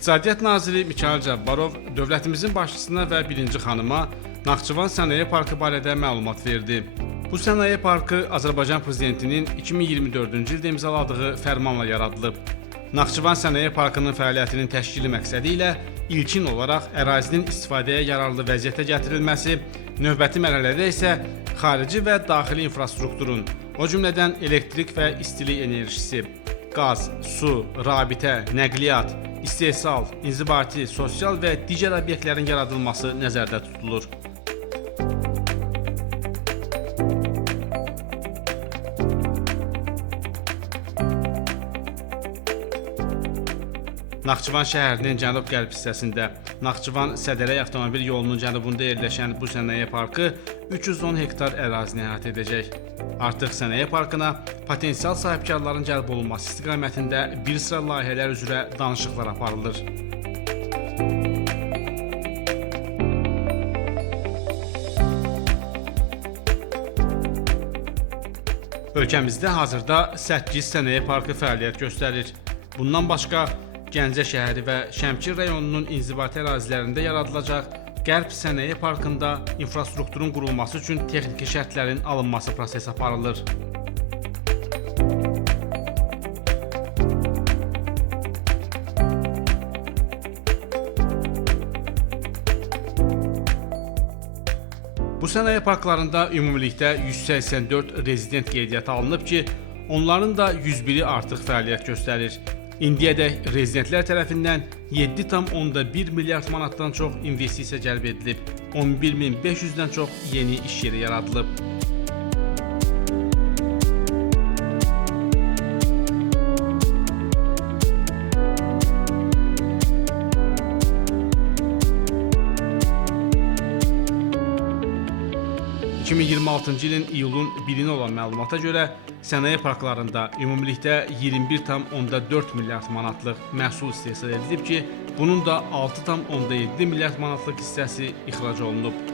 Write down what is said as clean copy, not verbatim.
İqtisadiyyat naziri Mikayıl Cabbarov dövlətimizin başçısına və birinci xanıma Naxçıvan Sənaye Parkı barədə məlumat verdi. Bu sənaye parkı Azərbaycan prezidentinin 2024-cü ildə imzaladığı fərmanla yaradılıb. Naxçıvan Sənaye Parkının fəaliyyətinin təşkili məqsədi ilə ilkin olaraq ərazinin istifadəyə yararlı vəziyyətə gətirilməsi, növbəti mərhələdə isə xarici və daxili infrastrukturun, o cümlədən elektrik və istilik enerjisi, qaz, su, rabitə, nəqliyyat, istehsal, inzibati, sosial və digər obyektlərin yaradılması nəzərdə tutulur. Naxçıvan şəhərinin cənub-qərb hissəsində Naxçıvan-Sədərək avtomobil yolunun cənubunda yerləşən bu sənaye parkı 310 hektar ərazini əhatə edəcək. Artıq sənaye parkına potensial sahibkarların cəlb olunması istiqamətində bir sıra layihələr üzrə danışıqlar aparılır. Ölkəmizdə hazırda 8 sənaye parkı fəaliyyət göstərir. Bundan başqa Gəncə şəhəri və Şəmkir rayonunun inzibati ərazilərində yaradılacaq Qərb Sənaye Parkında infrastrukturun qurulması üçün texniki şərtlərin alınması prosesi aparılır. Bu sənaye parklarında ümumilikdə 184 rezident qeydiyyata alınıb ki, onların da 101-i artıq fəaliyyət göstərir. İndiyədək rezidentlər tərəfindən 7,1 milyard manatdan çox investisiya cəlb edilib, 11.500-dən çox yeni iş yeri yaradılıb. ...2026-cı ilin iyulun 1-nə olan məlumata görə sənaye parklarında ümumilikdə 21,4 milyard manatlıq məhsul istehsal edilib ki, bunun da 6,7 milyard manatlıq hissəsi ixrac olunub.